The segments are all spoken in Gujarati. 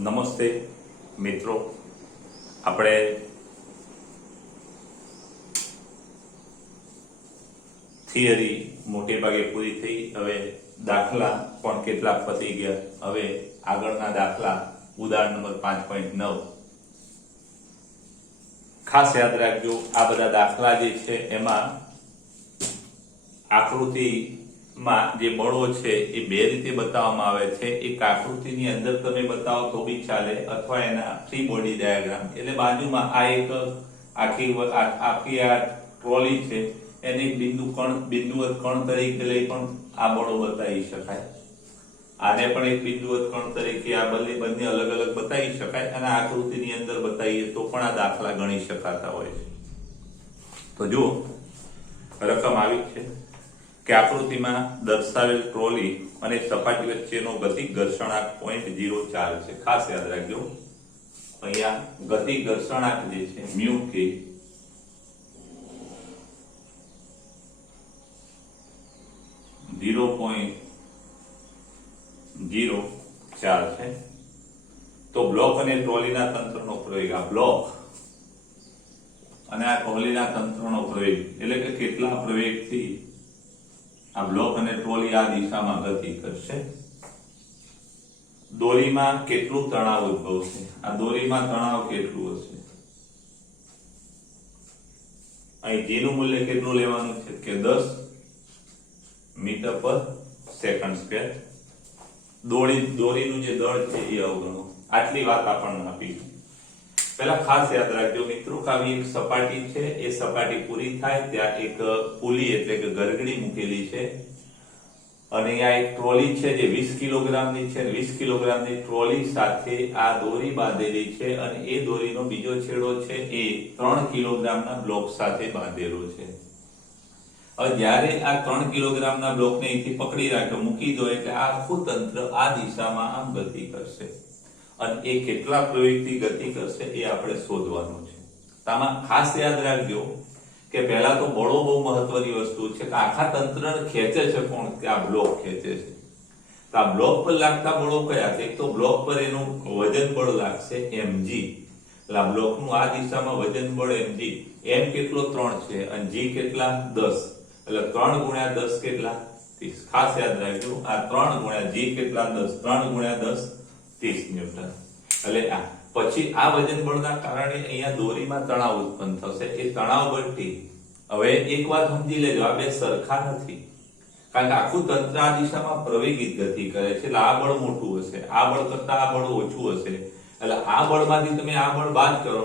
નમસ્તે મિત્રો, આપણે થિયરી મોટે ભાગે પૂરી થઈ. હવે દાખલા પણ કેટલા પતી ગયા. હવે આગળના દાખલા ઉદાહરણ નંબર 5.9 ખાસ યાદ રાખજો. આ બધા દાખલા જે છે એમાં આકૃતિમાં જે બળો છે એ બે રીતે બતાવવામાં આવે છે. એક આકૃતિની અંદર તમે બતાવો તો બી ચાલે, અથવા એના ફ્રી બોડી ડાયાગ્રામ એટલે બાજુમાં આ એક આખી આ ટ્રોલી છે એને બિંદુવત કણ તરીકે લઈ પણ આ બળો બતાવી શકાય. આને પણ એક બિંદુવત કણ તરીકે આ બંને અલગ અલગ બતાવી શકાય અને આકૃતિની અંદર બતાવીએ તો પણ આ દાખલા ગણી શકાતા હોય છે. તો જુઓ, રકમ આવી છે કે આકૃતિમાં દર્શાવેલ ટ્રોલી અને સપાટી વચ્ચેનો ગતિ ઘર્ષણાંક 0.04 છે. ખાસ યાદ રાખજો, અહીંયા ગતિ ઘર્ષણાંક જે છે મ્યુ કે 0.04 છે. તો બ્લોક અને ટ્રોલીના તંત્રનો પ્રયોગ, આ બ્લોક અને આ ટ્રોલીના તંત્રનો પ્રયોગ એટલે કે કેટલા પ્રવેગથી આ બ્લોક અને ટ્રોલી આ દિશામાં ગતિ કરશે. દોરીમાં કેટલું તણાવ ઉદ્ભવશે, આ દોરીમાં તણાવ કેટલું હશે. અહીં g નું મૂલ્ય કેટલું લેવાનું છે કે 10 મીટર પર સેકન્ડ સ્ક્વેર. દોરીનું જે દળ છે એ અવગણો. આટલી વાત આપણને આપી. પહેલા ખાસ યાદ રાખજો મિત્રો કે આવી એક સપાટી છે, એ સપાટી પૂરી થાય ત્યાં એક પુલી એટલે કે ગરગડી મૂકેલી છે અને આ એક ટ્રોલી છે જે 20 કિલોગ્રામની છે. 20 કિલોગ્રામની ટ્રોલી સાથે આ દોરી બાંધેલી છે અને એ દોરીનો બીજો છેડો છે એ 3 કિલોગ્રામના બ્લોક સાથે બાંધેલો છે. હવે જ્યારે આ 3 કિલોગ્રામના બ્લોકને અહીંથી પકડી રાખ્યો, મૂકી દો એટલે આ આખું તંત્ર આ દિશામાં આમ ગતિ કરશે અને એ કેટલા પ્રવેગથી ગતિ કરશે એ આપણે શોધવાનું છે. આમાં ખાસ યાદ રાખજો કે પહેલા તો બળો બહુ મહત્વની વસ્તુ છે કે આખા તંત્રને ખેંચે છે કોણ, કે આ બ્લોક ખેંચે છે. તો આ બ્લોક પર લાગતા બળો કયા છે? એક તો બ્લોક પર એનું વજન બળ લાગશે mg, એટલે આ બ્લોકનું આ દિશામાં વજન બળ mg. m કેટલો 3 છે અને g કેટલા 10, એટલે 3 ગુણ્યા 10 કેટલા 30. ખાસ યાદ રાખજો, આ 3 ગુણ્યા g કેટલા 10, 3 ગુણ્યા 10 30 ન્યૂટન. એટલે આ પછી આ વજન બળના કારણે અહીંયા દોરીમાં તણાવ ઉત્પન્ન થશે. એ તણાવ બળથી હવે એક વાત સમજી લેજો, આ બે સરખા નથી, કારણ કે આખું તંત્ર આ દિશામાં પ્રવેગિત ગતિ કરે છે. એટલે આ બળ મોટું હશે, આ બળ કરતા આ બળ ઓછું હશે. એટલે આ બળમાંથી તમે આ બળ બાદ કરો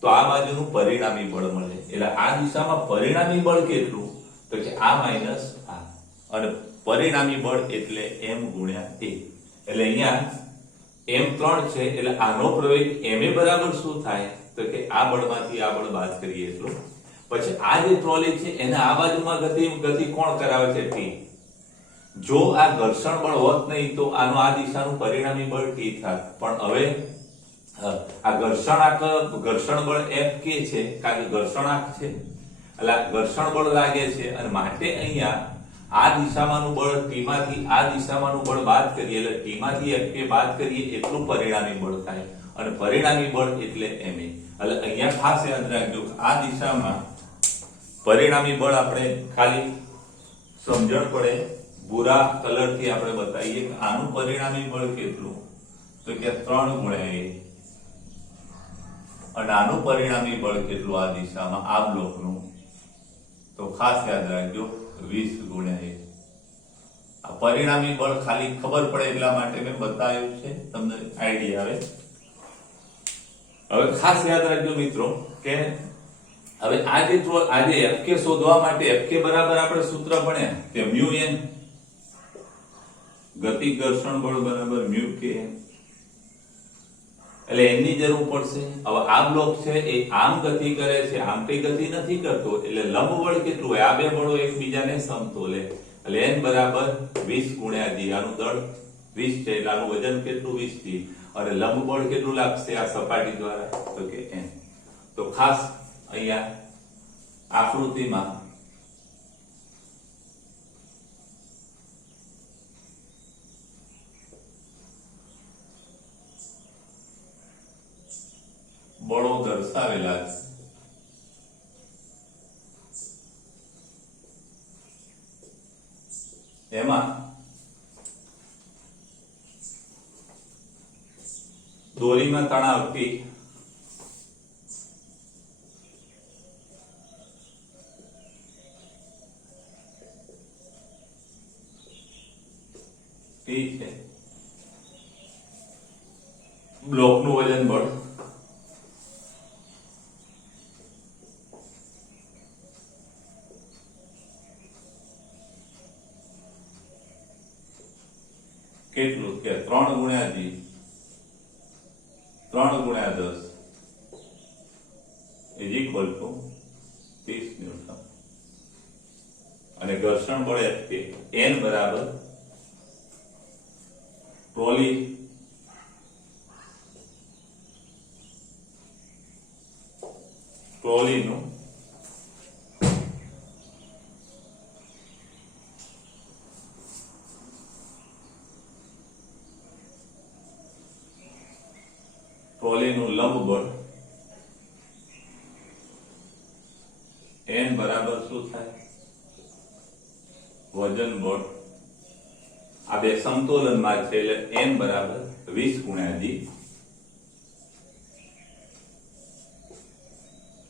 તો આ બાજુનું પરિણામી બળ મળે. એટલે આ દિશામાં પરિણામી બળ કેટલું? તો કે આ માઈનસ આ, અને પરિણામી બળ એટલે m ગુણ્યા a. એટલે અહીંયા m3 છે એટલે આનો પ્રવેગ m એ બરાબર શું થાય? તો કે આ બળમાંથી આ બળ બાદ કરીએ એટલું. પછી આ જે ટ્રોલી છે એને આ બાજુમાં ગતિ કોણ કરાવે છે? t. જો આ ઘર્ષણ બળ હોત નહીં તો આનો આ દિશાનું પરિણામી બળ t થાત. પણ હવે આ ઘર્ષણ બળ F કે છે, કારણ કે ઘર્ષણાંક છે એટલે ઘર્ષણ બળ લાગે છે અને માટે અહીંયા આ દિશામાંનું બળ t માંથી આ દિશામાંનું બળ બાદ કરીએ એટલે t માંથી F બાદ કરીએ એટલું પરિણામી બળ થાય અને પરિણામી બળ એટલે ma. એટલે અહીંયા ખાસ યાદ રાખજો આ દિશામાં પરિણામી બળ આપણે ખાલી સમજણ પડે ભૂરા કલરથી આપણે બતાવીએ કે આનું પરિણામી બળ કેટલું? તો કે 3 ગુણ્યા a. અને આનું પરિણામી બળ કેટલું આ દિશામાં આ બ્લોકનું? તો ખાસ યાદ રાખજો 20 ગુણ્યા a. આ પરિણામી બળ ખાલી ખબર પડે એટલા માટે મેં બતાવ્યું છે, તમને આઈડિયા આવે. હવે ખાસ યાદ રાખજો મિત્રો કે હવે આજે Fk શોધવા માટે Fk બરાબર આપણે સૂત્ર ભણ્યા કે μn, ગતિ ઘર્ષણ બળ બરાબર μ k, એટલે એની જરૂર પડશે. હવે આ બ્લોક છે એ આમ ગતિ કરે છે, આમ કઈ ગતિ નથી કરતો, એટલે લંબ બળ કેટલું હોય? આ બે બળો એકબીજાને સમતોલે. એટલે n બરાબર 20 ગુણ્યા g. આનું દળ 20 છે એટલે આનું વજન કેટલું? 20 g. અને લંબ બળ કેટલું લાગશે આ સપાટી દ્વારા? તો કે n. તો ખાસ અહીંયા આકૃતિમાં બળો દર્શાવેલા છે. એમાં દોરીમાં તણાવ T, છે. બ્લોકનું વજન બળ કેટલું કે 3 ગુણ્યા G, 3 ગુણ્યા 10 ઇઝ ઇક્વલ ટુ 30 ન્યૂટન. અને ઘર્ષણ બળ F N બરાબર ટ્રોલીનું લંબ બળ N બરાબર શું થાય? વજન બળ. આ બે સમતોલનમાં છે એટલે N બરાબર 20 ગુણ્યા G.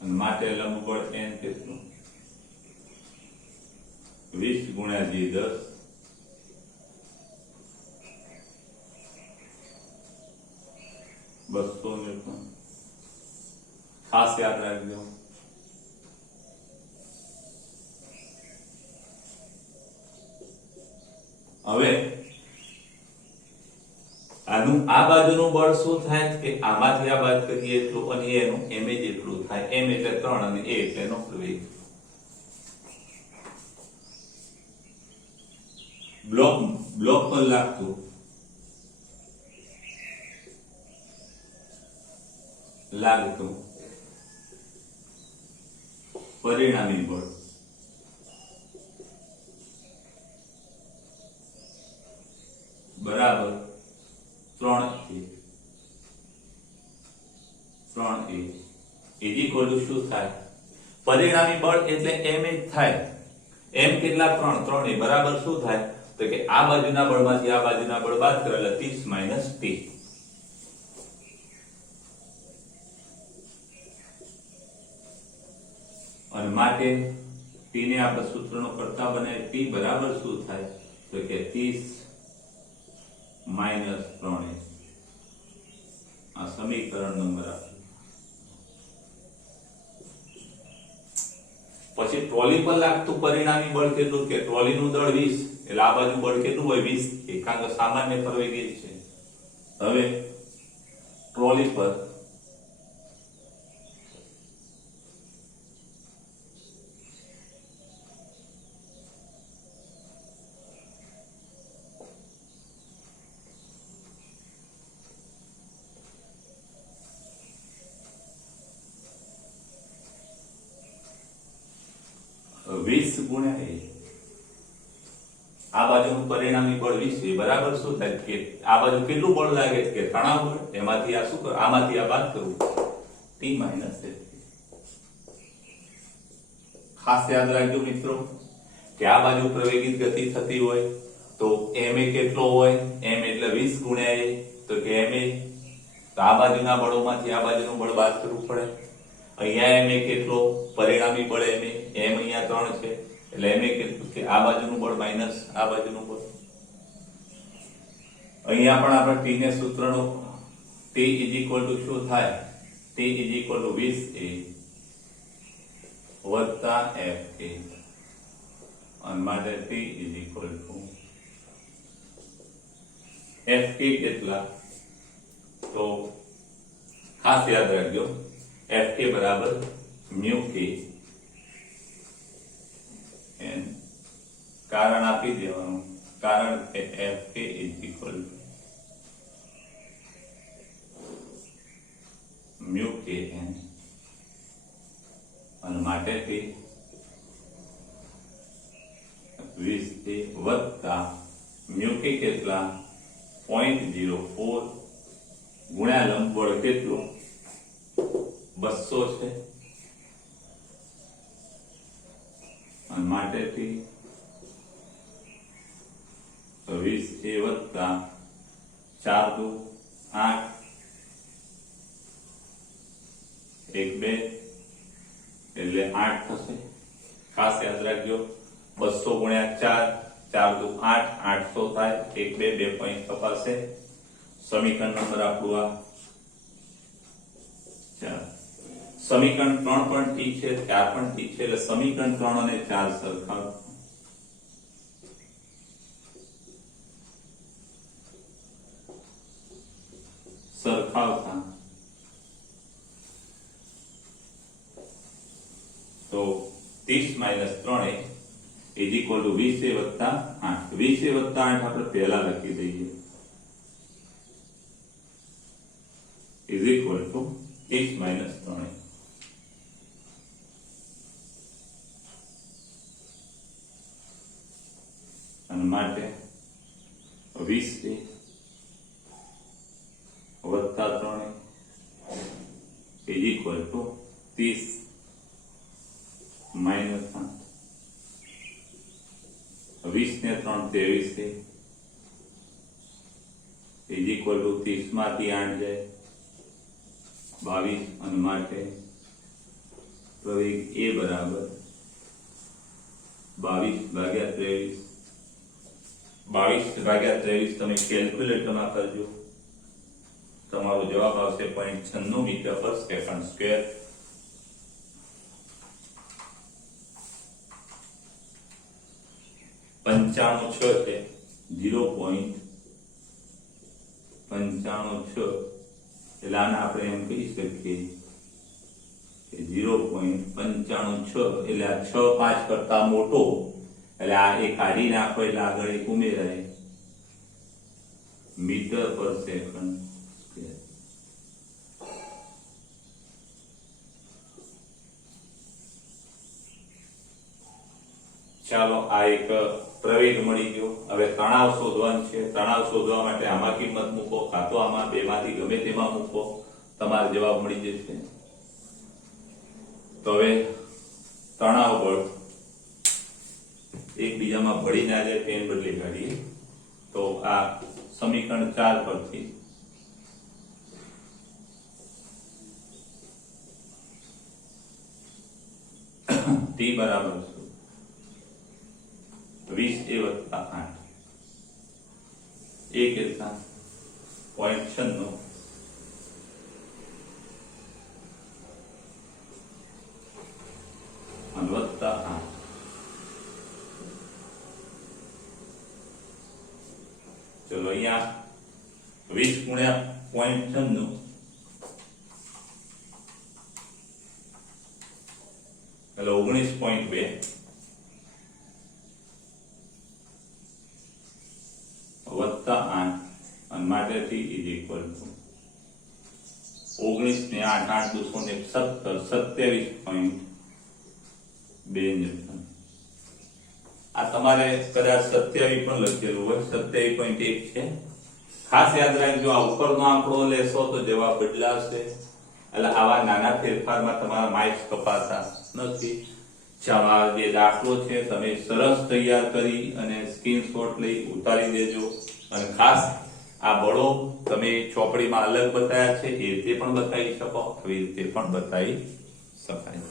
અને માટે લંબ બળ N કેટલું? 20 ગુણ્યા G 10, બસો ન્યૂટન. ખાસ યાદ રાખજો. હવે આનું આ બાજુનું બળ શું થાય કે આમાંથી આ બાદ કરીએ એટલું અને એનું m જેટલું થાય. m એટલે 3 અને a એટલે એનો પ્રવેગ. બ્લોક પર લાગતું પરિણામી બળ બરાબર 3a ઇઝ ઇક્વલ ટુ શું થાય? પરિણામી બળ એટલે m જ થાય. m કેટલા? 3 એ બરાબર શું થાય? તો કે આ બાજુના બળમાંથી આ બાજુના બળ બાદ કરો એટલે 30 - T. અને માટે T ને આપણે સૂત્રનો કરતા બનાવીએ. T બરાબર શું થાય? તો કે 30 - 3a. આ સમીકરણ નંબર આપે. પછી ટ્રોલી પર લાગતું પરિણામી બળ કેટલું? કે ટ્રોલીનું દળ 20 એટલે આ બાજુ બળ કેટલું હોય? 20. કારણ કે સામાન્ય પ્રવેગી છે. હવે ટ્રોલી પર આ બાજુનું પરિણામી બળ 20 બરાબર શું થાય? કે આ બાજુ કેટલું બળ લાગે? કે તણાવ બળ. એમાંથી આ શું કર? આમાંથી આ બાદ કરવું. T - F. ખાસ યાદ રાખજો મિત્રો કે આ બાજુ પ્રવેગિત ગતિ થતી હોય તો m કેટલો હોય? m એટલે 20 ગુણ્યા a. તો કે m તો આ બાજુના બળોમાંથી આ બાજુનું બળ બાદ કરવું પડે. અહીંયા m કેટલો? પરિણામી બળ m અહીંયા 3 છે એટલે m કેટલું? કે આ બાજુનું બળ માઈનસ આ બાજુનું બળ. અહીંયા પણ આપણે t ને સૂત્રનો t = શું થાય? t = 20a વત્તા F અને માટે t = F કેટલા? તો ખાસ યાદ રાખજો F બરાબર મ્યુ k. કારણ આપી દેવાનું. કારણ કે F = મ્યુ k n અને માટે t 20a વત્તા મ્યુ k કેટલા? 0.04 ગુણ્યા લંબ બળ કેટલું? 200 છે અને માટેથી 20a વત્તા 4 દુ 8 1 2 એટલે 8 થશે. ખાસ યાદ રાખજો 200 ગુણ્યા 4 4 દુ 8 800 થાય. 1 2 2 પોઈન્ટ કપાશે. સમીકરણ નંબર આપણું આ 4. સમીકરણ 3 પણ ઠીક છે, 4 પણ ઠીક છે, એટલે સમીકરણ 3 અને 4 સરખાવતા તો 30 - 3 ઇઝ ઇક્વલ ટુ 20a વત્તા 8. 20a વત્તા 8 આપણે પહેલા લખી દઈએ ઇઝ ઇક્વલ ટુ 30 - 3. અને માટે 20a વત્તા 3 ઇઝ ઇક્વલ ટુ 30 - 8. 20 ને 3 23 ઇઝ ઇક્વલ ટુ 30 માંથી 8 જાય 22 અને માટે પ્રવેગ a બરાબર 22 ભાગ્યા 23 તમે કેલ્ક્યુલેટરમાં કરજો. તમારો જવાબ આવશે 0.96 મીટર પર સેકન્ડ સ્ક્વેર. પંચાણું 6 છે 0.95 એટલે આને આપણે એમ કહી શકીએ કે 0.95 એટલે આ 6 5 કરતા મોટો એટલે આ એક કાઢી નાખો એટલે આગળ એક ઉમેરાય મીટર પર સેકન્ડ સ્ક્વેર. ચાલો આ એક પ્રવેગ મળી ગયો. હવે તણાવ શોધવાનું છે. તણાવ શોધવા માટે આમાં કિંમત મૂકો કાં તો આમાં બેમાંથી ગમે તેમાં મૂકો, તમારો જવાબ મળી જશે. તો હવે તણાવ બળ એકબીજામાં ભળી ના જાય પેન બદલી કાઢીએ. તો આ સમીકરણ 4 પરથી t બરાબર 20a વત્તા 8 એક એટલા 0.96 અને વત્તા 8. ચલો અહીંયા 20 ગુણ્યા 0.96 એટલે 19.2 વત્તા 8 અને માટેથી ઇઝ ઇક્વલ ટુ 19 ને 8 8 217 27.2 ન્યૂટન. આ તમારે કદાચ 27 પણ લખેલું હોય 27.1 છે. ખાસ યાદ રાખજો આ ઉપરનો આંકડો લેશો તો જવાબ બદલાશે. એટલે આવા નાના ફેરફારમાં તમારા માર્ક્સ કપાતા નથી. ચાલો આ જે દાખલો છે તમે સરસ તૈયાર કરી અને સ્ક્રીનશોટ લઈ ઉતારી દેજો. અને ખાસ આ બળો તમે ચોપડીમાં અલગ બતાવ્યા છે એ રીતે પણ બતાવી શકો, આવી રીતે પણ બતાવી શકાય.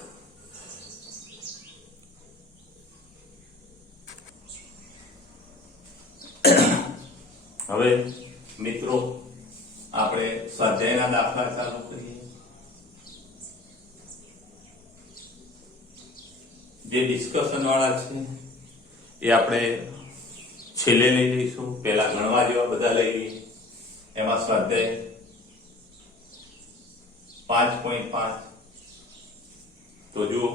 હવે મિત્રો આપણે સ્વાધ્યાયના દાખલા ચાલુ કરીએ. જે ડિસ્કશન વાળા છે એ આપણે છેલ્લે લઈ લઈશું. પહેલા ગણવા જેવા બધા લઈ લઈએ. એમાં સ્વાધ્યાય 5.5 તો જુઓ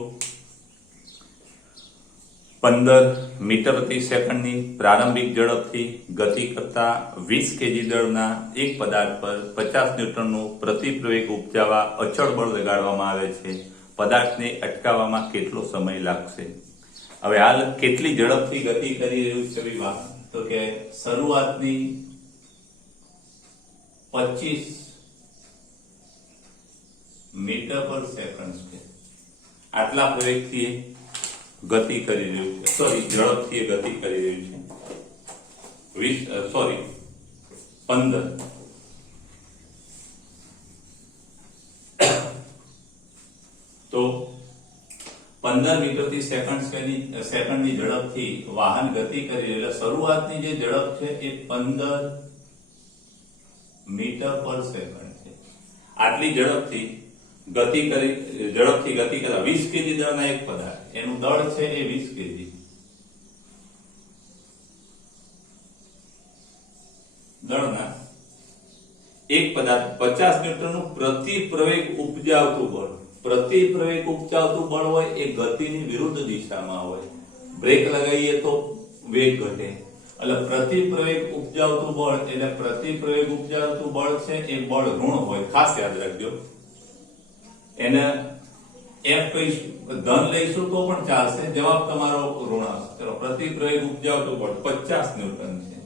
15 મીટર પ્રતિ સેકન્ડની પ્રારંભિક ઝડપથી ગતિ કરતા 20 કેજી દળના એક પદાર્થ પર 50 ન્યૂટનનું પ્રતિપ્રવેગ ઉપજાવવા અચળ બળ લગાડવામાં આવે છે. પદાર્થને અટકાવવામાં કેટલો સમય લાગશે? હવે હાલ કેટલી ઝડપથી ગતિ કરી રહ્યું છે વિભાગ? તો કે શરૂઆતની 25 મીટર પર સેકન્ડ સ્ક્વેર. આટલા પ્રવેગથી ગતિ કરી રહ્યું છે, સોરી ઝડપથી ગતિ કરી રહ્યું છે 15. તો 15 મીટરથી સેકન્ડની ઝડપથી વાહન ગતિ કરી એટલે શરૂઆતની જે ઝડપ છે એ 15 મીટર પર સેકન્ડ છે. આટલી ઝડપથી ગતિ કરવા 20 કેજી દળના એક પદાર્થ, એનું દળ છે એ 20 કેજી. દળના એક પદાર્થ 50 ન્યૂટનનું પ્રતિ પ્રવેગ ઉપજાવતું બળ. પ્રતિ પ્રવેગ ઉપજાવતું બળ હોય એ ગતિની વિરુદ્ધ દિશામાં હોય. બ્રેક લગાવીએ તો વેગ ઘટે, એટલે પ્રતિ પ્રવેગ ઉપજાવતું બળ એટલે પ્રતિ પ્રવેગ ઉપજાવતું બળ છે એ બળ ઋણ હોય. ખાસ યાદ રાખજો. એને F કહીશું, ધન લઈશું તો પણ ચાલશે, જવાબ તમારો ઋણ આવશે. ચલો, પ્રતિ પ્રવેગ ઉપજાવતું બળ 50 ન્યૂટન છે.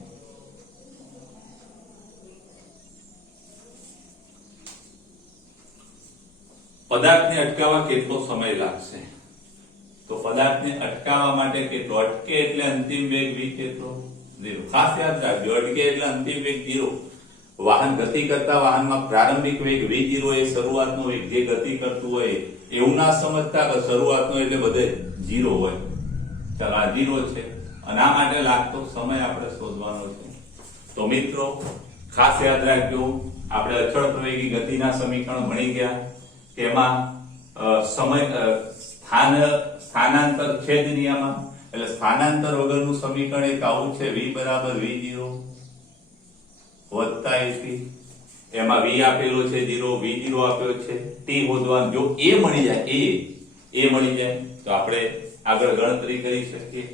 પદાર્થને અટકાવવા કેટલો સમય લાગશે? તો પદાર્થને અટકાવવા માટે કેટલો? અટકે એટલે અંતિમ વેગ v કેટલો? 0. ખાસ યાદ રાખજો, અટકે એટલે અંતિમ વેગ 0. વાહન ગતિ કરતા વાહનમાં પ્રારંભિક વેગ v0 એ શરૂઆતનો વેગ, જે ગતિ કરતું હોય એવું ના સમજતા કે શરૂઆતનો એટલે બધે 0 હોય. ચાલો, આ 0 છે અને આ માટે લાગતો સમય આપણે શોધવાનો છે. તો મિત્રો ખાસ યાદ રાખજો, આપણે અચળ પ્રવેગી ગતિના સમીકરણ ભણી ગયા. તેમાં સ્થાનાંતર છેદ નિયમમાં, એટલે સ્થાનાંતર વગરનું સમીકરણ એક આવું છે, v બરાબર v0 વત્તા at. એમાં v આપેલો છે 0, v0 આપ્યો છે, t શોધવાનું. જો a મળી જાય તો આપણે આગળ ગણતરી કરી શકીએ.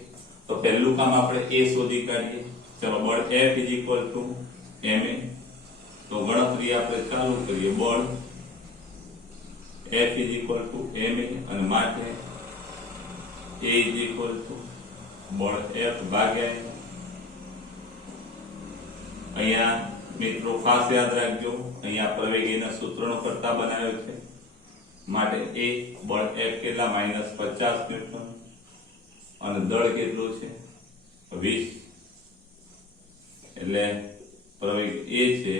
તો પહેલું કામ આપણે a શોધી કાઢીએ. ચલો, બળ F ma. તો ગણતરી આપણે ચાલુ કરીએ. બળ F ma અને માટે A બળ F ભાગ્યા. અહીંયા મિત્રો ખાસ યાદ રાખજો, અહીંયા પ્રવેગીના સૂત્રનો કરતા બનાવ્યો છે. માટે A બળ F કેટલા? -50 ન્યૂટન. અને દળ કેટલું છે? 20. એટલે પ્રવેગ A છે,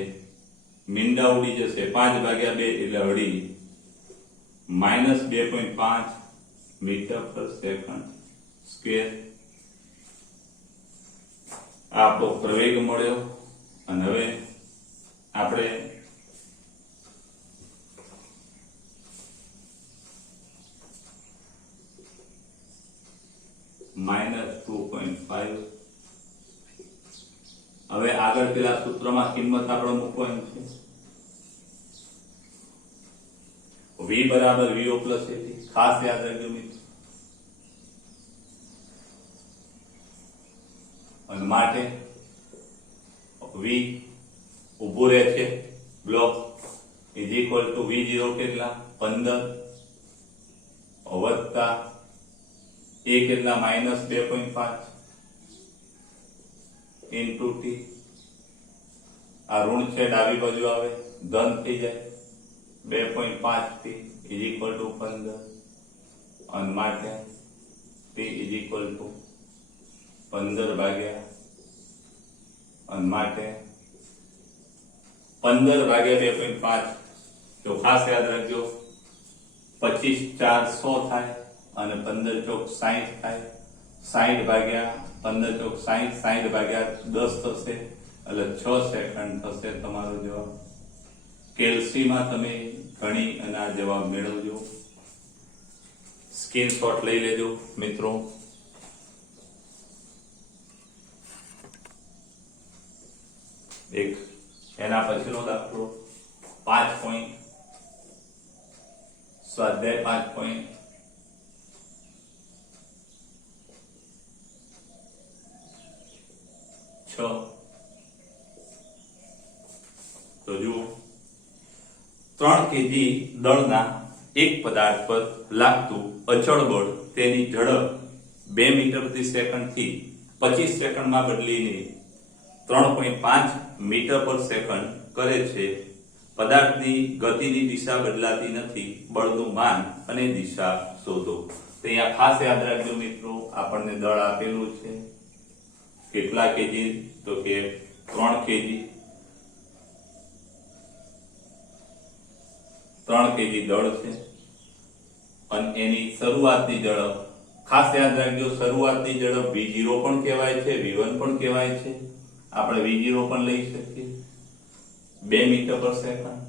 મીંડા ઉડી જશે, 5/2 એટલે અઢી, -2.5 મીટર પર સેકન્ડ સ્ક્વેર. આપણો પ્રવેગ મળ્યો. અને હવે આપણે -2.5. હવે આગળ પેલા સૂત્રમાં કિંમત આપણે મૂકવાની છે. v બરાબર vo પ્લસ at. ખાસ યાદ રાખજો મિત્રો. અને માટે v ઉભો રહે છે block is equal to v0 કેટલા? 15 વત્તા a કેટલા? -2.5 ઇન્ટુ t. આ ઋણ છે, ડાબી બાજુ આવે, ધન થઈ જાય. 2.5 t ઇઝ ઇક્વલ ટુ 15. અને માટે t ઇઝ ઇક્વલ ટુ 15/, અને માટે 15/2.5. તો ખાસ યાદ રાખજો, 25 4 100 થાય અને 15 ચોક 60 થાય. 60/15 ચોક 60, 60/10 થશે, એટલે 6 સેકન્ડ થશે તમારો જવાબ. કેલ્સીમાં તમે ગણી અને આ જવાબ મેળવજો. સ્ક્રીનશોટ લઈ લેજો મિત્રો. એક એના પછીનો દાખલો 5 પોઈન્ટ, સ્વાધ્યાય 5 પોઈન્ટ. તો જુઓ, 3 કેજી દળના એક પદાર્થ પર લાગતું અચળ બળ તેની ઝડપ 2 મીટર પ્રતિ સેકન્ડ થી 25 સેકન્ડમાં બદલીને 3.5 મીટર પર સેકન્ડ કરે છે. પદાર્થની ગતિની દિશા બદલાતી નથી, બળનું માન અને દિશા શોધો. તો અહીંયા ખાસ યાદ રાખજો મિત્રો, આપણને દળ આપેલું છે કેટલા કેજી, તો કે 3 કેજી. 3 કેજી દળ છે અને એની શરૂઆતની ઝડપ ખાસ યાદ રાખજો, શરૂઆતની ઝડપ v0 પણ કહેવાય છે, v1 પણ કહેવાય છે. આપણે v0 પણ લઈ શકીએ 2 મીટર પર સેકન્ડ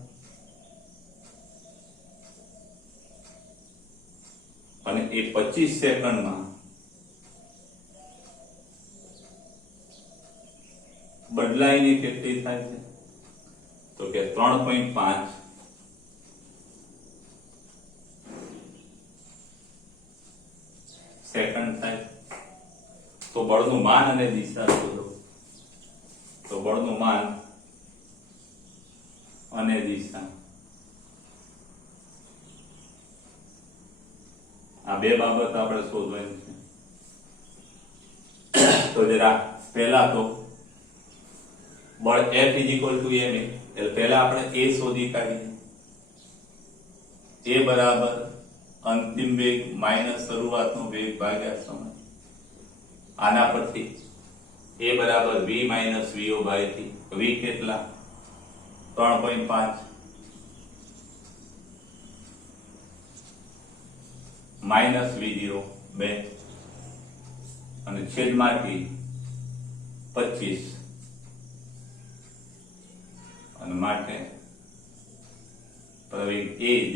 અને એ 25 સેકન્ડમાં બદલાઈને કેટલી થાય છે, તો કે 3.5 સેકન્ડ થાય. તો બળનું માન અને દિશા શોધો. તો બળનું માન અને દિશા આ બે બાબત આપણે શોધવાની છે. તો જરા પહેલા તો બળ F = ma, એટલે પહેલા આપણે a શોધી કાઢીએ. a બરાબર અંતિમ વેગ માઈનસ શરૂઆતનો વેગ ભાગ્યા સમય. આના પરથી a બરાબર v minus vo by t. v કેટલા 3.5 માઈનસ v0 2 અને છેદમાંથી 25 અને માટે પ્રવેગ a =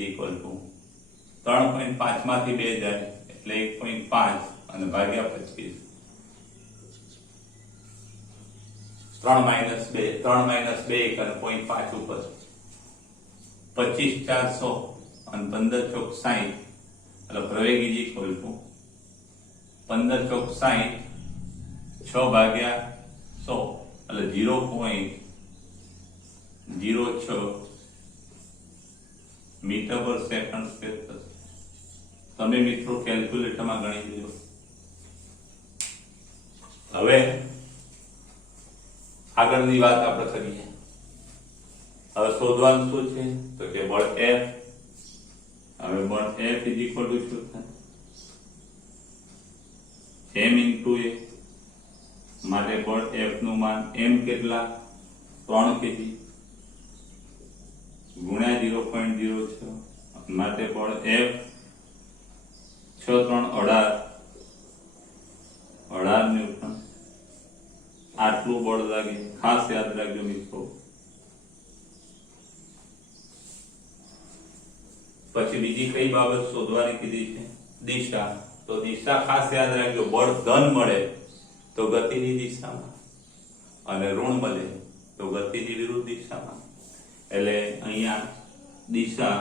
3.5 માંથી 2 જાય એટલે 1.5 અને ભાગ્યા 25. 3 માઈનસ 2 1 અને 0.5 ઉપર 25 400 અને 15 ચોક 60 એટલે પ્રવેગ = 15 ચોક 60 6 ભાગ્યા 100 એટલે 0.06 મીટર પર સેકન્ડ સ્ક્વેર થશે. તમે મિત્રો કેલ્ક્યુલેટરમાં ગણી લેજો. હવે આગળની વાત આપણે કરીએ. હવે શોધવાનું શું છે, તો કે બળ F. હવે બળ F = શું થાય, m × a. માટે બળ F નું માન m કેટલા 3 કેજી ગુણ્યા 0.06 માટે બળ F 6 3 18 ન્યૂટન. આટલું બળ લાગે. ખાસ યાદ રાખજો મિત્રો. પછી બીજી કઈ બાબત શોધવાની કીધી છે, દિશા. તો દિશા ખાસ યાદ રાખજો, બળ ધન મળે તો ગતિની દિશામાં અને ઋણ મળે તો ગતિની વિરુદ્ધ દિશામાં. એટલે અહીંયા દિશા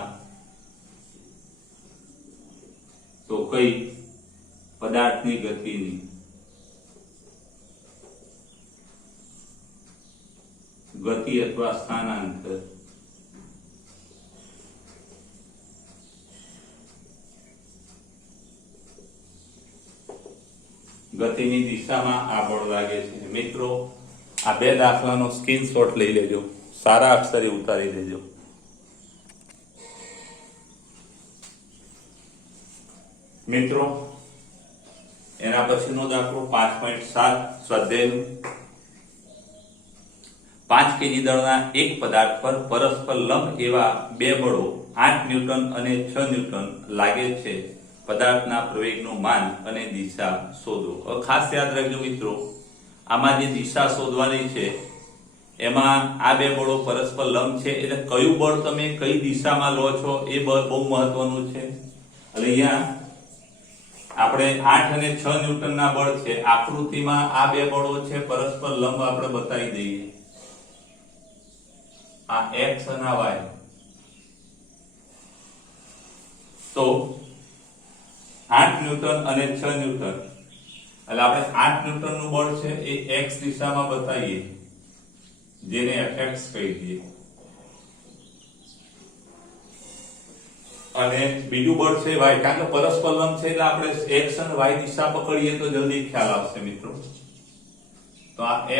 તો કઈ પદાર્થની ગતિની ગતિ અથવા સ્થાનાંતર. ગતિની દિશામાં આ બળ લાગે છે. મિત્રો આ બે દાખલાનો સ્ક્રીનશોટ લઈ લેજો, સારા અક્ષરે ઉતારી લેજો. મિત્રો એના પછીનો દાખલો 5.7 સ્વાધ્યાયનો. 5 કેજી દળના એક પદાર્થ પર પરસ્પર લંબ એવા બે બળો 8 ન્યૂટન અને 6 ન્યૂટન લાગે છે. પદાર્થના પ્રવેગનું માન અને દિશા શોધો. ખાસ યાદ રાખજો મિત્રો, આમાં જે દિશા શોધવાની છે એમાં આ બે બળો પરસ્પર લંબ છે, એટલે કયું બળ તમે કઈ દિશામાં લો છો એ બહુ મહત્વનું છે. એટલે અહીંયા આપણે 8 અને 6 ન્યૂટનના બળ છે. આકૃતિમાં આ બે બળો છે પરસ્પર લંબ આપણે બતાવી દઈએ. આ x અને y. તો 8 ન્યૂટન અને 6 ન્યૂટન, એટલે આપણે 8 ન્યૂટન નું બળ છે એ x દિશામાં બતાવીએ, જેને fx કહી દઈએ. અને બીજું બળ છે y, કારણ કે પરસ્પર લંબ છે એટલે આપણે x અને y દિશા પકડીએ તો જલ્દી ખ્યાલ આવશે મિત્રો. તો આ fy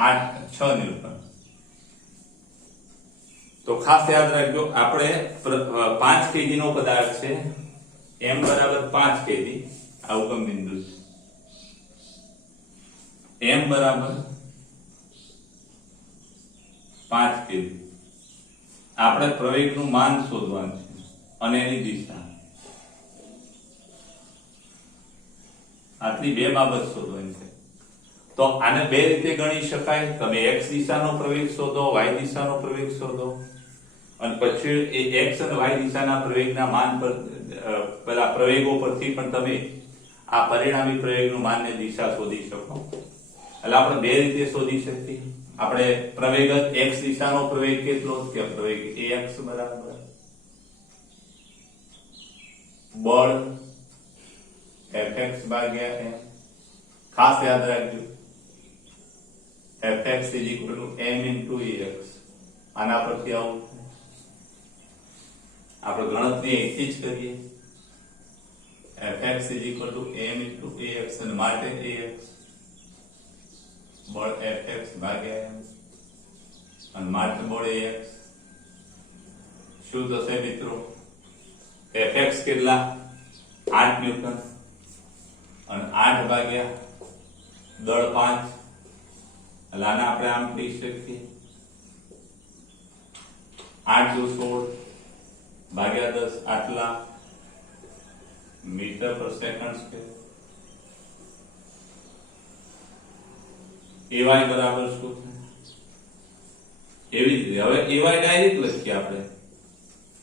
6 ન્યૂટન. તો ખાસ યાદ રાખજો, આપણે 5 kg નો પદાર્થ છે, m બરાબર 5 kg આ ઉગમ બિંદુ છે, m બરાબર 5 kg. આપણે પ્રવેગનું માન શોધવાનું છે અને એની દિશા. આટલી બે બાબત શોધવાની છે. તો આને બે રીતે ગણી શકાય. તમે x દિશાનો પ્રવેગ શોધો, y દિશાનો પ્રવેગ શોધો, અને પછી એ x અને y દિશાના પ્રવેગના માન પર પેલા પ્રવેગો પરથી પણ તમે આ પરિણામી પ્રવેગનું માન ને દિશા શોધી શકો. એટલે આપણે બે રીતે શોધી શકીએ. આપણે પ્રવેગ x દિશાનો પ્રવેગ કેટલો કે પ્રવેગ ax બરાબર બળ fx ભાગ્યા m. ખાસ યાદ રાખજો, fx m ax. આના પરથી આવું આપણે ગણતરી અહીંથી જ કરીએ. fx m ax અને માટે ax બળ fx ભાગ્યા m અને માટે બળ ax. શું થશે મિત્રો? fx કેટલા? 8 ન્યૂટન અને 8 ભાગ્યા દળ 5. એટલે આને આપણે આમ કહી શકીએ 8 દુ 16 ભાગ્યા 10 આટલા મીટર પર સેકન્ડ સ્ક્વેર. ay બરાબર શું થાય? એવી જ રીતે હવે ay ડાયરેક્ટ લખીએ આપણે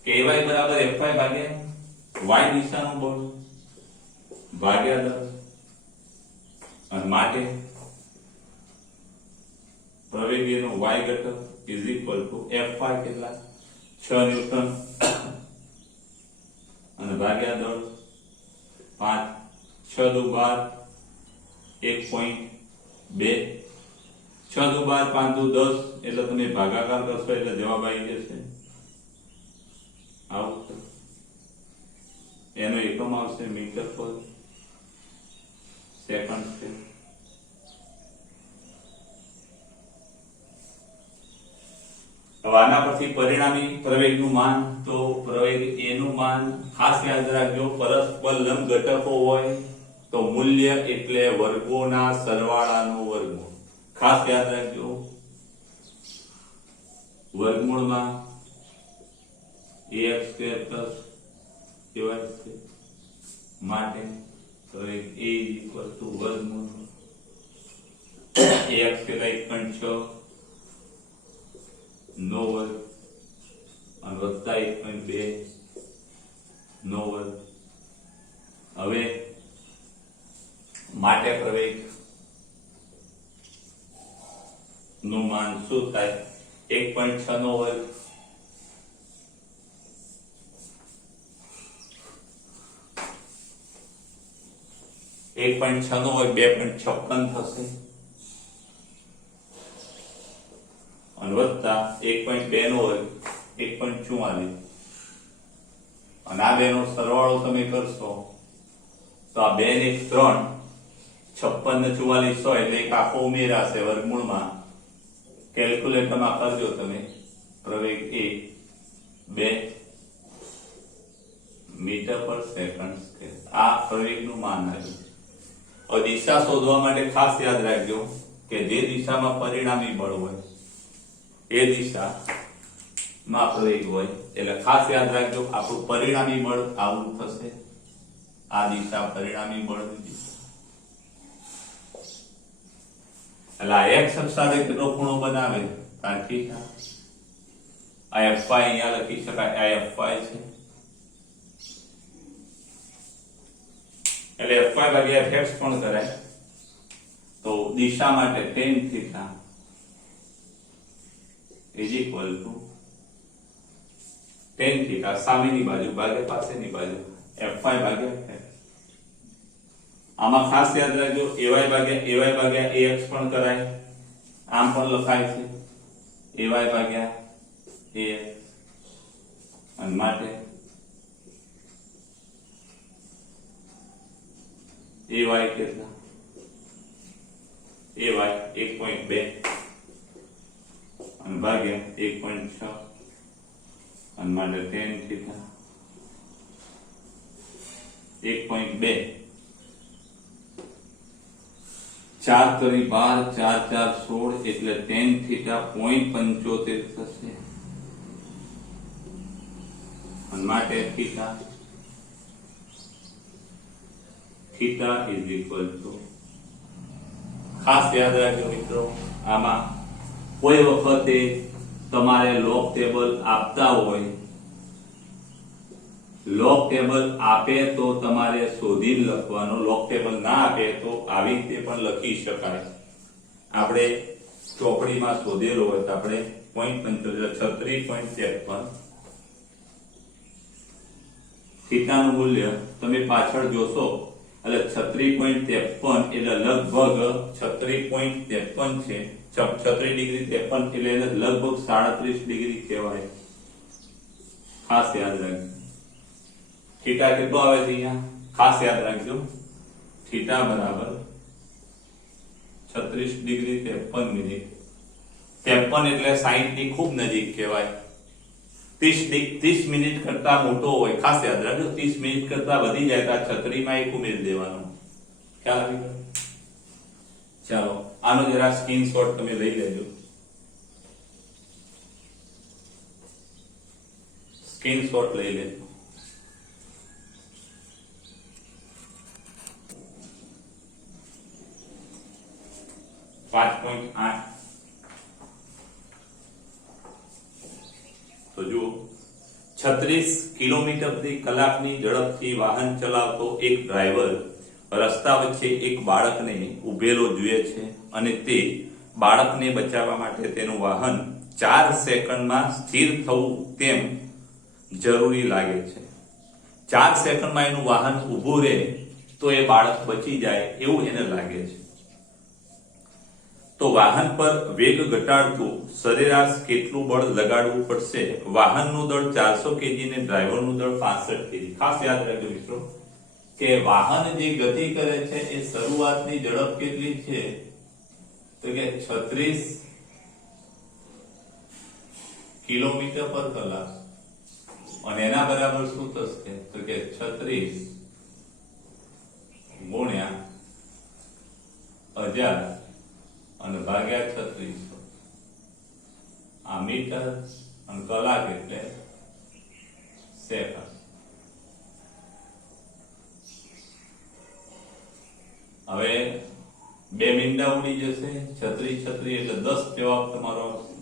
કે ay બરાબર fy ભાગ્યા y દિશાનું બળ ભાગ્યા 10 અને માટે પ્રવેગીનો y ઘટક ઇઝ ઇક્વલ ટુ fy કેટલા? 6 ન્યૂટન અને ભાગ્યા દળ 5. 6 દુ 12 1.2. 6 દુ 12 5 દુ 10 એટલે તમે ભાગાકાર કરશો એટલે જવાબ આવી જશે આવું. એનો એકમ આવશે મીટર પર સેકન્ડ સ્ક્વેર. હવે આના પરથી પરિણામી પ્રવેગનું માન, તો પ્રવેગ a નું માન ખાસ યાદ રાખજો, પરસ્પર લંબ ઘટકો હોય તો મૂલ્ય એટલે વર્ગોના સરવાળાનું વર્ગમૂળ. ખાસ યાદ રાખજો, વર્ગમૂળમાં ax² ay² માટે પ્રવેગ a વર્ગમૂળ ax કેટલા 1.6 નો વર્ગ અને વત્તા 1.2 નો વર્ગ. હવે માટે પ્રવેગ નું માન શું થાય? 1.6 નો વર્ગ નો વર્ગ 2.56 થશે અને વત્તા 1.2 નો વર્ગ 1.44. અને આ બે નો સરવાળો તમે કરશો તો આ 2 ને 3 56 ને 44 100 એટલે એક આખો ઉમેરાશે વર્ગમૂળમાં. કેલ્ક્યુલેટરમાં કરજો તમે. પ્રવેગ a 2 મીટર પર સેકન્ડ સ્ક્વેર. આ પ્રવેગનું માન આવ્યું. હવે દિશા શોધવા માટે ખાસ યાદ રાખજો કે જે દિશામાં પરિણામી બળ હોય એ દિશામાં પ્રવેગ હોય. એટલે ખાસ યાદ રાખજો આપણું પરિણામી બળ આવું થશે. આ દિશા પરિણામી બળની દિશા. એટલે આ x અક્ષ સાથે કેટલો ખૂણો બનાવે? tan theta. આ fy અહીંયા લખી શકાય, આ fy છે. એટલે fy ભાગ્યા fx પણ કરાય. તો દિશા માટે tan theta is equal to tan theta સામેની બાજુ ભાગ્યા પાસેની બાજુ fy ભાગ્યા fx. આમાં ખાસ યાદ રાખજો ay ભાગ્યા ax પણ કરાય, આમ પણ લખાય છે ay ભાગ્યા ax. અને માટે ay કેટલા? ay 1.2 અને ભાગ્યા 1.6 અને માટે tan થીટા 1.2 4 તરી 12 4 4 16 એટલે tan થીટા 0.75 થશે અને માટે થીટા ઇઝ ઇક્વલ ટુ, ખાસ યાદ રાખજો મિત્રો, આમાં કોઈ વખતે તમારે લોગ ટેબલ આપતા હોય, લોગ ટેબલ આપે તો તમારે શોધીને લખવાનો, લોગ ટેબલ ના આપે તો આવી રીતે પણ લખી શકાય. આપણે ચોપડીમાં શોધેલો હોય તો આપણે 0.75 થીટાનું મૂલ્ય તમે પાછળ જોશો એટલે 36.53 એટલે લગભગ 36.53 છે. 36 ડિગ્રી 53 એટલે લગભગ 37 ડિગ્રી કહેવાય. ખાસ યાદ રાખજો. થીટા કેટલો આવે છે અહીંયા? ખાસ યાદ રાખજો, થીટા બરાબર 36 ડિગ્રી 53 મિનિટ. 53 એટલે 60 ની ખૂબ નજીક કહેવાય. 30 મિનિટ કરતા મોટો હોય, ખાસ યાદ રાખજો. 30 મિનિટ કરતા વધી જાય તો 36 માં એક ઉમેરી દેવાનો. ખ્યાલ આવી ગયો? ચાલો આનો જરા સ્ક્રીનશોટ તમે લઈ લેજો. સ્ક્રીનશોટ લઈ લેજો. તો જુઓ, 36 કિલોમીટર પ્રતિ કલાકની ઝડપથી વાહન ચલાવતો એક ડ્રાઈવર રસ્તા વચ્ચે એક બાળકને ઉભેલો જુએ છે અને તે બાળકને બચાવવા માટે તેનું વાહન 4 સેકન્ડમાં સ્થિર થવું તેમ જરૂરી લાગે છે. 4 સેકન્ડમાં એનું વાહન ઊભું રહે તો એ બાળક બચી જાય એવું એને લાગે છે. તો વાહન પર વેગ ઘટાડતું સરેરાશ કેટલું બળ લગાડવું પડશે? વાહનનું દળ 400 કેજી ને ડ્રાઈવરનું દળ 65 કેજી. ખાસ યાદ રાખજો મિત્રો કે વાહન જે ગતિ કરે છે એ શરૂઆતની ઝડપ કેટલી છે તો કે 36 કિલોમીટર પર કલાક અને એના બરાબર શું થશે તો કે 36 ગુણ્યા 1000 અને ભાગ્યા 3600. આ મીટર અને કલાક એટલે સેકન્ડ. હવે બે મીંડા ઉડી જશે, 36 એટલે 10 જવાબ તમારો આવશે.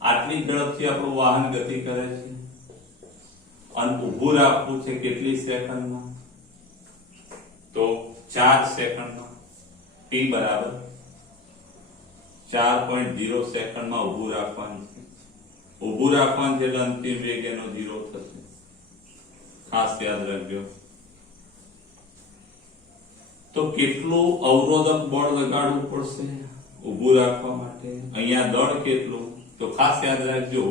આટલી ઝડપથી આપણું વાહન ગતિ કરે છે અને ઊભું રાખવું છે કેટલી સેકન્ડમાં તો 4 સેકન્ડમાં. t બરાબર 4.0 સેકન્ડમાં ઊભું રાખવાનું છે. ઊભું રાખવાનું છે એટલે અંતિમ વેગ એનો 0 થશે. ખાસ યાદ રાખજો. તો કેટલું અવરોધક બળ લગાડવું પડશે ઊભું રાખવા માટે? અહીંયા દળ કેટલું તો ખાસ યાદ રાખજો,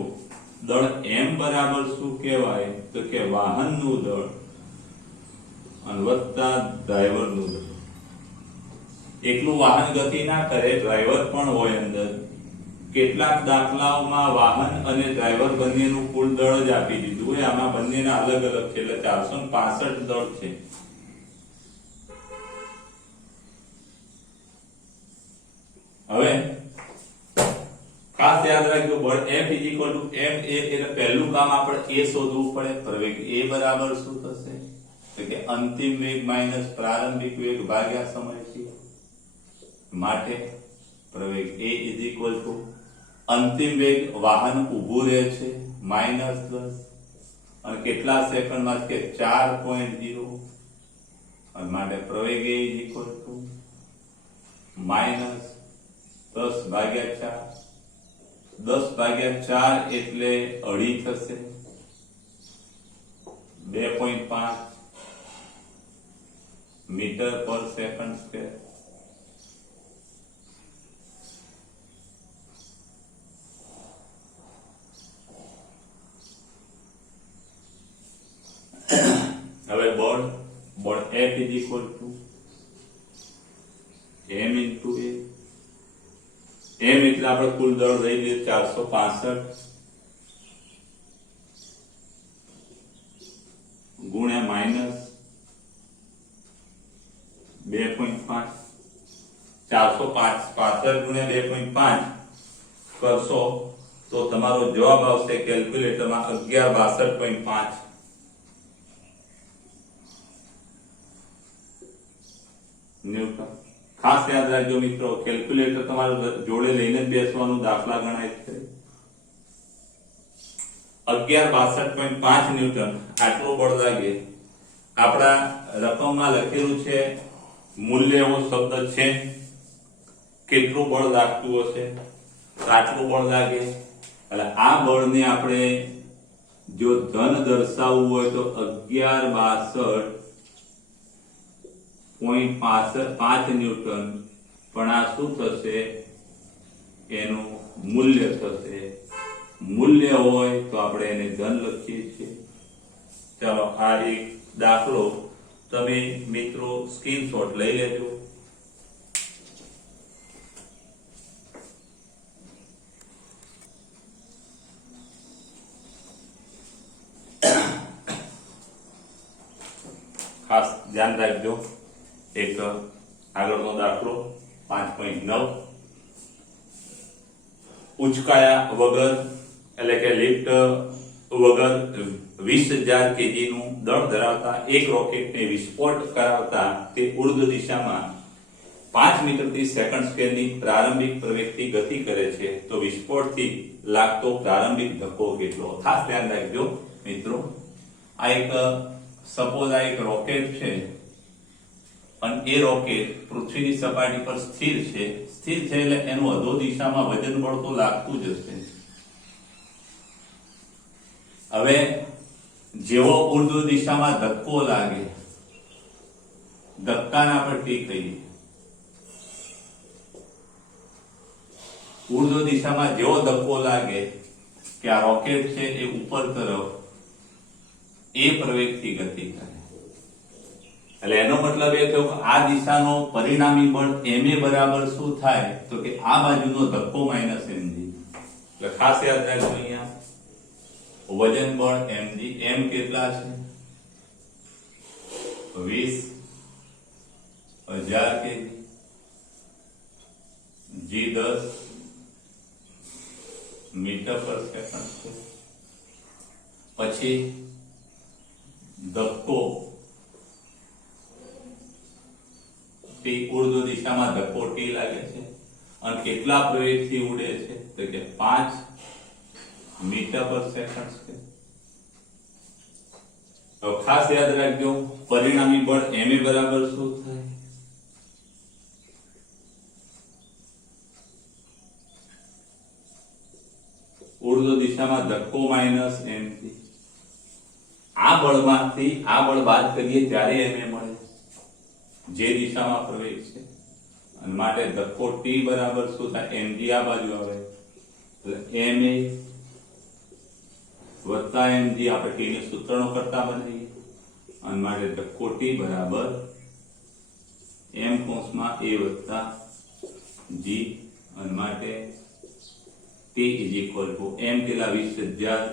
દળ m બરાબર શું કહેવાય તો કે વાહનનું દળ અને વત્તા ડ્રાઈવરનું દળ. એકલું વાહન ગતિ ના કરે, ડ્રાઈવર પણ હોય અંદર. કેટલાક દાખલાઓમાં વાહન અને ડ્રાઈવર બંનેનું કુલ દળ જ આપી દીધું હોય. આમાં બંનેના અલગ અલગ છે એટલે 465 દળ છે. હવે ખાસ યાદ રાખજો, બળ F = ma એટલે પહેલું કામ આપણે a શોધવું પડે. પ્રવેગ a બરાબર શું થશે તો કે અંતિમ વેગ માઈનસ પ્રારંભિક વેગ ભાગ્યા સમય t. માટે પ્રવેગ a = અંતિમ વેગ વાહન ઊભું રહે છે -10 અને કેટલા સેકન્ડમાં કે 4.0 અને માટે પ્રવેગ a = -10/4. 10/4 એટલે અઢી થશે, 2.5 મીટર પર સેકન્ડ સ્ક્વેર. હવે બળ F = m × a એમ એટલે આપણે કુલ દળ લઈ લઈએ 465 ગુણ્યા માઇનસ 2.5 465 ગુણ્યા 2.5 કરશો તો તમારો જવાબ આવશે કેલ્ક્યુલેટરમાં 1162.5 ન્યૂટન. ખાસ યાદ રાખજો મિત્રો, કેલ્ક્યુલેટર તમારે જોડે લઈને જ બેસવાનું, દાખલા ગણાય છે. 1162.5 ન્યૂટન આટલું બળ લાગે. આપણા રકમમાં લખેલું છે મૂલ્ય એવો શબ્દ છે, કેટલું બળ લાગતું હશે તો આટલું બળ લાગે. એટલે આ બળને આપણે જો ધન દર્શાવવું હોય તો 1162.5 ન્યૂટન, પણ આ શું થશે, એનું મૂલ્ય થશે. મૂલ્ય હોય તો આપણે એને ધન લખીએ છીએ. ચાલો આ એક દાખલો તમે મિત્રો સ્ક્રીનશોટ લઈ લેજો. ખાસ ધ્યાન રાખજો. એક આગળનો દાખલો 5.9 ઉચકાયા વગર એટલે કે લિફ્ટ વગર 20,000 kg નું દળ ધરાવતા એક રોકેટને વિસ્ફોટ કરાવતા તે ઉર્ધ્વ દિશામાં 5 મીટરથી સેકન્ડ સ્કેલની પ્રારંભિક પ્રવેગથી ગતિ કરે છે, તો વિસ્ફોટથી લાગતો પ્રારંભિક ધક્કો કેટલો? ખાસ ધ્યાન રાખજો મિત્રો. આ એક સપોઝ આ એક રોકેટ છે અને એ રોકેટ પૃથ્વીની સપાટી પર સ્થિર છે એટલે એનું અધો દિશામાં વજન બળ તો લાગતું જ હશે. હવે જેવો ઉર્ધ્વ દિશામાં ધક્કો લાગે, ધક્કાને આપણે ટી કહીએ. ઉર્ધ્વ દિશામાં જેવો ધક્કો લાગે કે આ રોકેટ છે એ ઉપર તરફ એ પ્રવેગથી ગતિ કરે. એટલે એનો મતલબ એ થયો કે આ દિશાનો પરિણામી બળ ma બરાબર શું થાય, તો કે આ બાજુનો ધક્કો માઇનસ mg. એટલે ખાસ યાદ રાખજો, અહીંયા વજન બળ mg, m કેટલા છે 20,000 kg, g 10 મીટર પર સેકન્ડ છે. પછી ધક્કો ટી, ઉર્ધ્વ દિશામાં ધક્કો ટી લાગે છે અને કેટલા પ્રવેગથી ઉડે છે, તો કે 5 મીટર પર સેકન્ડ છે. તો ખાસ યાદ રાખજો, પરિણામી બળ ma બરાબર શું થાય, ઉર્ધ્વ દિશામાં ધક્કો માઇનસ mg. આ બળમાંથી આ બળ બાદ કરીએ ત્યારે ma મળે, જે દિશામાં પ્રવેગ છે. અને માટે ધક્કો t બરાબર શું થાય, mg આ બાજુ આવે એટલે ma વત્તા mg. આપણે t ને સૂત્રનો કરતા બનાવીએ અને માટે ધક્કો t બરાબર m કૌંસમાં a વત્તા g. અને માટે t is equal to m કેટલા 20,000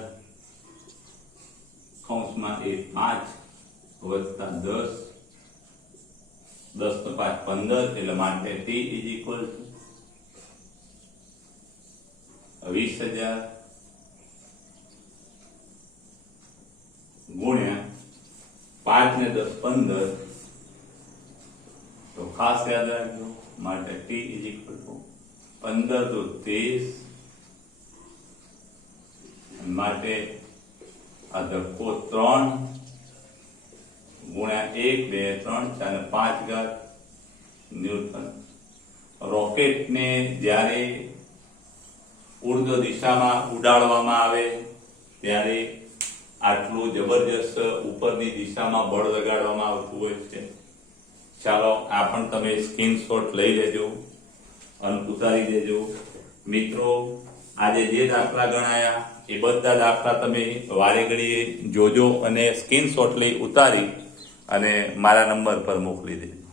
કૌંસમાં a 5 વત્તા 10, 10 તો 5 15, એટલે માટે t ઇઝ ઇક્વલ ટુ 20,000 ગુણ્યા 5 ને 10 15. તો ખાસ યાદ રાખજો, માટે t ઇઝ ઇક્વલ ટુ 15 તો 30. માટે આ ધક્કો 3 ગુણ્યા 1 2 3 4 ને 5 ઘાત ન્યૂટન. રોકેટને જ્યારે ઉર્ધ્વ દિશામાં ઉડાડવામાં આવે ત્યારે આટલું જબરજસ્ત ઉપરની દિશામાં બળ લગાડવામાં આવતું હોય છે. ચાલો આ પણ તમે સ્ક્રીનશોટ લઈ લેજો અને ઉતારી દેજો મિત્રો. આજે જે દાખલા ગણાયા એ બધા દાખલા તમે વારે ઘડીએ જોજો અને સ્ક્રીનશોટ લઈ ઉતારી અને મારા નંબર પર મોકલી દેજો.